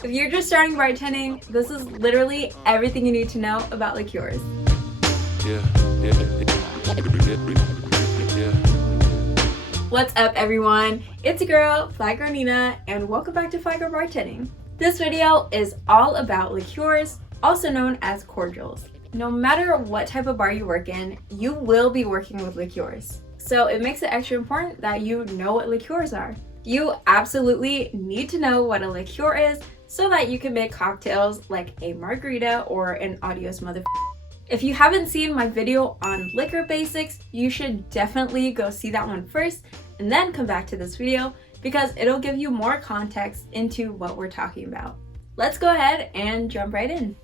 If you're just starting bartending, this is literally everything you need to know about liqueurs. What's up everyone? It's your girl, Fly Girl Nina, and welcome back to Fly Girl Bartending. This video is all about liqueurs, also known as cordials. No matter what type of bar you work in, you will be working with liqueurs. So it makes it extra important that you know what liqueurs are. You absolutely need to know what a liqueur is so that you can make cocktails like a margarita or an adios mother. If you haven't seen my video on liquor basics, you should definitely go see that one first and then come back to this video because it'll give you more context into what we're talking about. Let's go ahead and jump right in.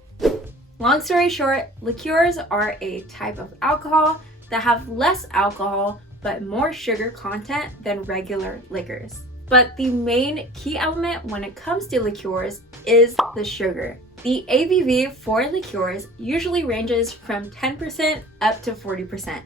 Long story short, liqueurs are a type of alcohol that have less alcohol but more sugar content than regular liquors. But the main key element when it comes to liqueurs is the sugar. The ABV for liqueurs usually ranges from 10% up to 40%.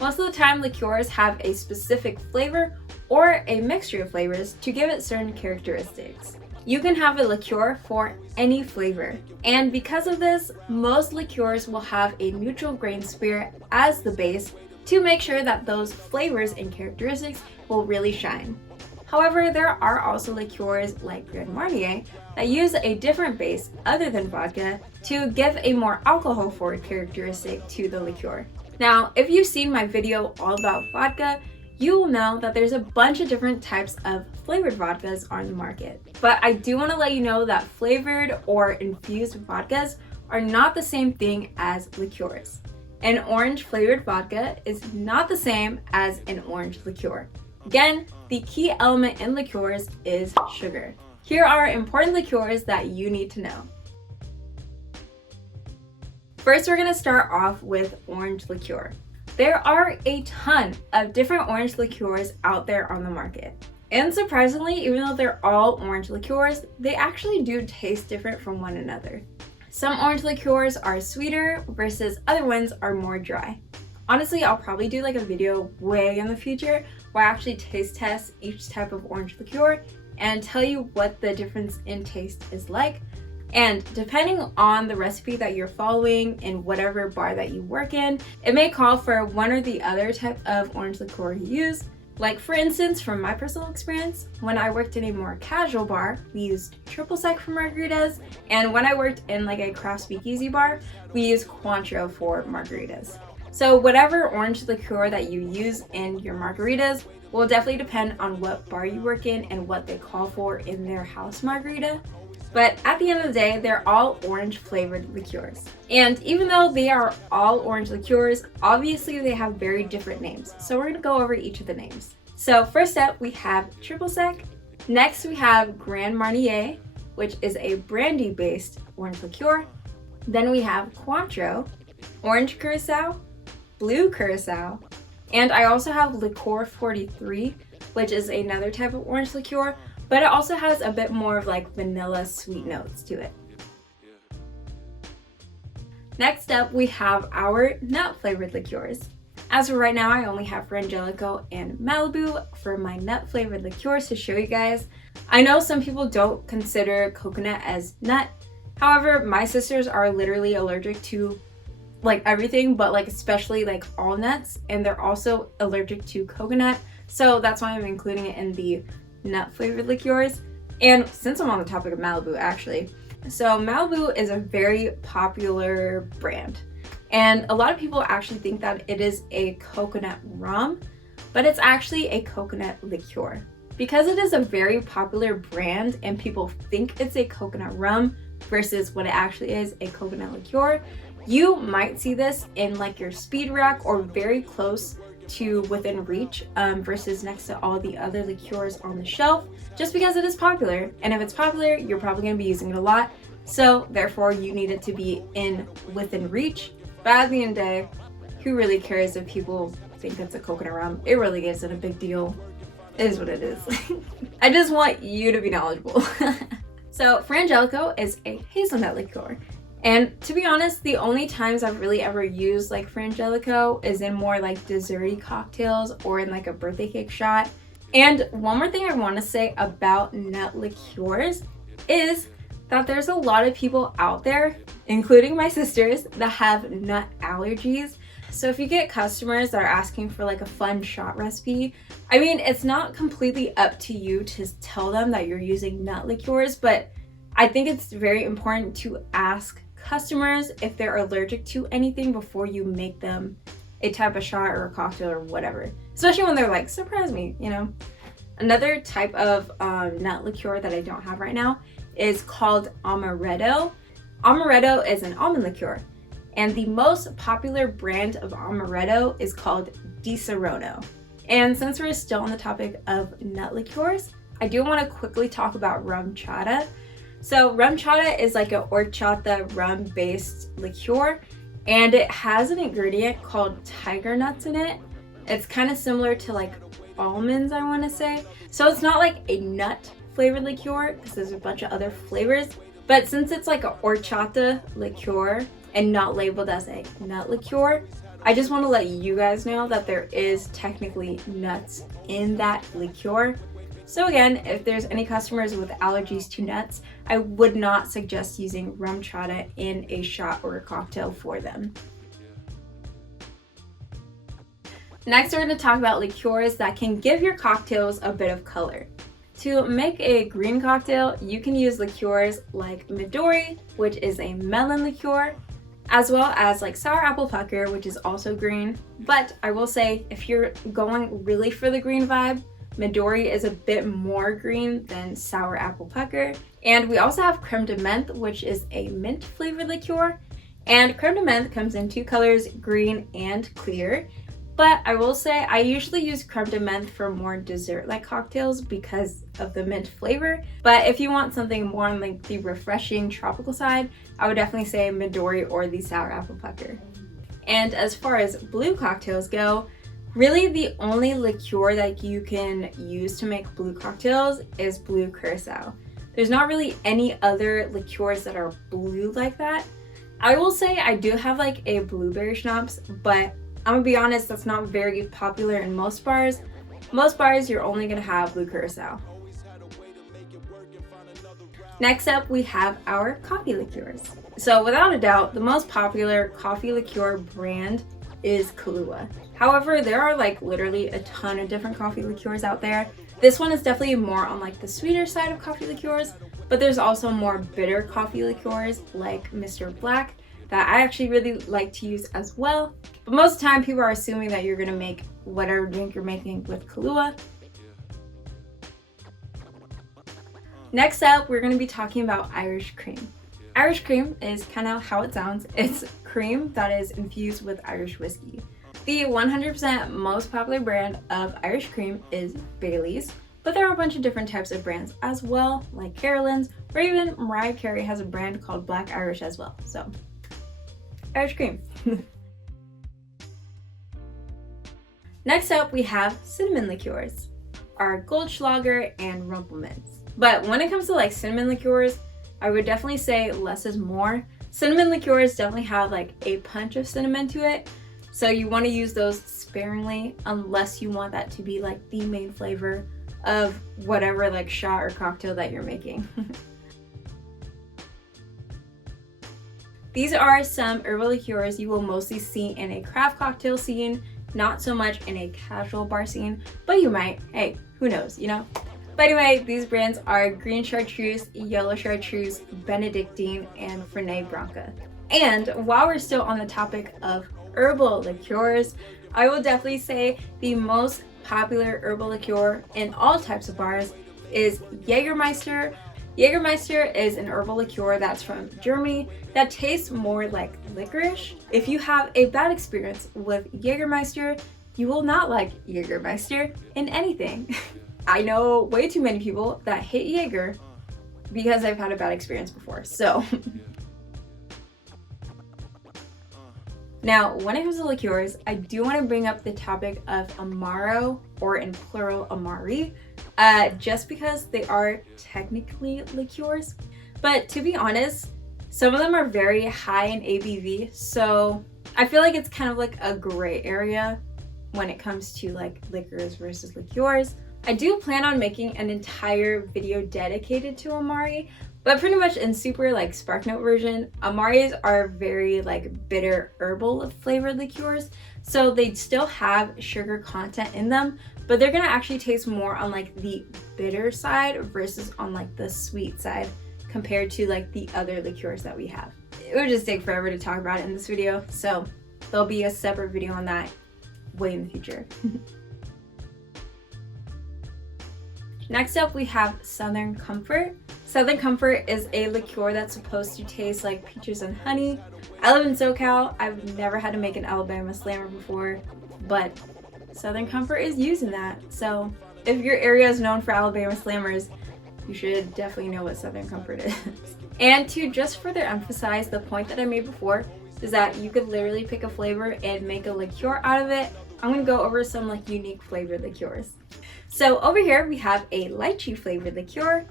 Most of the time, liqueurs have a specific flavor or a mixture of flavors to give it certain characteristics. You can have a liqueur for any flavor, and because of this, most liqueurs will have a neutral grain spirit as the base to make sure that those flavors and characteristics will really shine. However, there are also liqueurs like Grand Marnier that use a different base other than vodka to give a more alcohol-forward characteristic to the liqueur. Now, if you've seen my video all about vodka, you will know that there's a bunch of different types of flavored vodkas on the market. But I do want to let you know that flavored or infused vodkas are not the same thing as liqueurs. An orange flavored vodka is not the same as an orange liqueur. Again, the key element in liqueurs is sugar. Here are important liqueurs that you need to know. First, we're going to start off with orange liqueur. There are a ton of different orange liqueurs out there on the market. And surprisingly, even though they're all orange liqueurs, they actually do taste different from one another. Some orange liqueurs are sweeter versus other ones are more dry. Honestly, I'll probably do like a video way in the future where I actually taste test each type of orange liqueur and tell you what the difference in taste is like. And depending on the recipe that you're following in whatever bar that you work in, it may call for one or the other type of orange liqueur you use. Like for instance, from my personal experience, when I worked in a more casual bar, we used triple sec for margaritas, and when I worked in like a craft speakeasy bar, we used Cointreau for margaritas. So whatever orange liqueur that you use in your margaritas will definitely depend on what bar you work in and what they call for in their house margarita. But at the end of the day, they're all orange flavored liqueurs. And even though they are all orange liqueurs, obviously they have very different names. So we're gonna go over each of the names. So first up, we have triple sec. Next, we have Grand Marnier, which is a brandy based orange liqueur. Then we have Cointreau, orange curacao, blue curacao, and I also have Liqueur 43, which is another type of orange liqueur, but it also has a bit more of like vanilla sweet notes to it. Next up, we have our nut flavored liqueurs. As for right now, I only have Frangelico and Malibu for my nut flavored liqueurs to show you guys. I know some people don't consider coconut as nut. However, my sisters are literally allergic to like everything, but like especially like all nuts, and they're also allergic to coconut, so that's why I'm including it in the nut flavored liqueurs. And since I'm on the topic of Malibu, actually, so Malibu is a very popular brand, and a lot of people actually think that it is a coconut rum, but it's actually a coconut liqueur. Because it is a very popular brand and people think it's a coconut rum versus what it actually is, a coconut liqueur, you might see this in like your speed rack or very close to within reach versus next to all the other liqueurs on the shelf, just because it is popular. And if it's popular, you're probably going to be using it a lot. So therefore you need it to be in within reach. But at the end of the day, who really cares if people think it's a coconut rum? It really isn't a big deal. It is what it is. I just want you to be knowledgeable. So Frangelico is a hazelnut liqueur. And to be honest, the only times I've really ever used like Frangelico is in more like desserty cocktails or in like a birthday cake shot. And one more thing I want to say about nut liqueurs is that there's a lot of people out there, including my sisters, that have nut allergies. So if you get customers that are asking for like a fun shot recipe, I mean, it's not completely up to you to tell them that you're using nut liqueurs, but I think it's very important to ask customers if they're allergic to anything before you make them a type of shot or a cocktail or whatever. Especially when they're like, surprise me, you know? Another type of nut liqueur that I don't have right now is called Amaretto. Amaretto is an almond liqueur, and the most popular brand of Amaretto is called Di Serono. And since we're still on the topic of nut liqueurs, I do want to quickly talk about rum chata. So rum chata is like a horchata rum-based liqueur, and it has an ingredient called tiger nuts in it. It's kind of similar to like almonds, I want to say. So it's not like a nut flavored liqueur because there's a bunch of other flavors, but since it's like a horchata liqueur and not labeled as a nut liqueur, I just want to let you guys know that there is technically nuts in that liqueur. So again, if there's any customers with allergies to nuts, I would not suggest using rum chata in a shot or a cocktail for them. Next, we're going to talk about liqueurs that can give your cocktails a bit of color. To make a green cocktail, you can use liqueurs like Midori, which is a melon liqueur, as well as like sour apple pucker, which is also green. But I will say, if you're going really for the green vibe, Midori is a bit more green than sour apple pucker. And we also have creme de menthe, which is a mint flavored liqueur. And creme de menthe comes in two colors, green and clear. But I will say I usually use creme de menthe for more dessert-like cocktails because of the mint flavor. But if you want something more on like the refreshing tropical side, I would definitely say Midori or the sour apple pucker. And as far as blue cocktails go, really the only liqueur that you can use to make blue cocktails is blue curacao. There's not really any other liqueurs that are blue like that. I will say I do have like a blueberry schnapps, but I'm gonna be honest, that's not very popular in most bars. Most bars, you're only gonna have blue curacao. Next up, we have our coffee liqueurs. So without a doubt, the most popular coffee liqueur brand is Kahlua. However, there are like literally a ton of different coffee liqueurs out there. This one is definitely more on like the sweeter side of coffee liqueurs, but there's also more bitter coffee liqueurs like Mr. Black that I actually really like to use as well. But most of the time, people are assuming that you're gonna make whatever drink you're making with Kahlua. Next up, we're gonna be talking about Irish cream. Irish cream is kind of how it sounds. It's cream that is infused with Irish whiskey. The 100% most popular brand of Irish cream is Bailey's, but there are a bunch of different types of brands as well, like Carolyn's, or even Mariah Carey has a brand called Black Irish as well. So, Irish cream. Next up, we have cinnamon liqueurs, our Goldschlager and Rumpelmans. But when it comes to like cinnamon liqueurs, I would definitely say less is more. Cinnamon liqueurs definitely have like a punch of cinnamon to it, so you want to use those sparingly unless you want that to be like the main flavor of whatever like shot or cocktail that you're making. These are some herbal liqueurs you will mostly see in a craft cocktail scene, not so much in a casual bar scene, but you might. Hey, who knows, you know? But anyway, these brands are Green Chartreuse, Yellow Chartreuse, Benedictine, and Fernet Branca. And while we're still on the topic of herbal liqueurs, I will definitely say the most popular herbal liqueur in all types of bars is Jägermeister. Jägermeister is an herbal liqueur that's from Germany that tastes more like licorice. If you have a bad experience with Jägermeister, you will not like Jägermeister in anything. I know way too many people that hate Jaeger because they've had a bad experience before, so. Now, when it comes to liqueurs, I do want to bring up the topic of Amaro, or in plural, Amari, just because they are technically liqueurs. But to be honest, some of them are very high in ABV, so I feel like it's kind of like a gray area when it comes to like liquors versus liqueurs. I do plan on making an entire video dedicated to Amari, but pretty much in super like spark note version. Amaris are very like bitter herbal flavored liqueurs, so they still have sugar content in them, but they're gonna actually taste more on like the bitter side versus on like the sweet side compared to like the other liqueurs that we have. It would just take forever to talk about it in this video, so there'll be a separate video on that way in the future. Next up, we have Southern Comfort. Southern Comfort is a liqueur that's supposed to taste like peaches and honey. I live in SoCal. I've never had to make an Alabama Slammer before, but Southern Comfort is using that. So if your area is known for Alabama Slammers, you should definitely know what Southern Comfort is. And to just further emphasize the point that I made before, is that you could literally pick a flavor and make a liqueur out of it. I'm gonna go over some like unique flavored liqueurs. So over here we have a lychee flavored liqueur.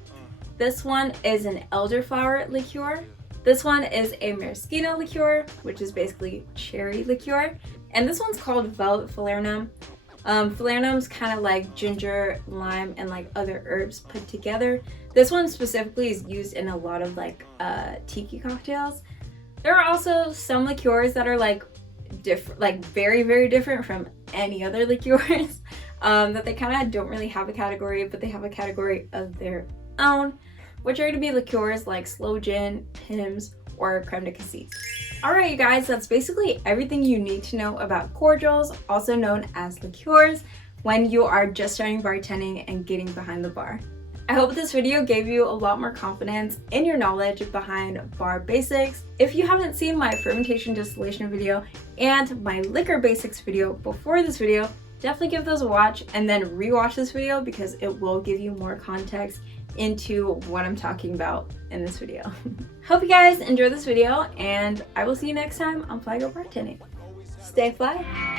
This one is an elderflower liqueur. This one is a maraschino liqueur, which is basically cherry liqueur. And this one's called Velvet Falernum. Falernum's kind of like ginger, lime, and like other herbs put together. This one specifically is used in a lot of like tiki cocktails. There are also some liqueurs that are like different, like very, very different from any other liqueurs. That they kind of don't really have a category, but they have a category of their own, which are going to be liqueurs like sloe gin, Pimm's, or creme de cassis. Alright you guys, that's basically everything you need to know about cordials, also known as liqueurs, when you are just starting bartending and getting behind the bar. I hope this video gave you a lot more confidence in your knowledge behind bar basics. If you haven't seen my fermentation distillation video and my liquor basics video before this video, definitely give those a watch and then rewatch this video because it will give you more context into what I'm talking about in this video. Hope you guys enjoyed this video and I will see you next time on Fly Girl Bartending. Stay fly!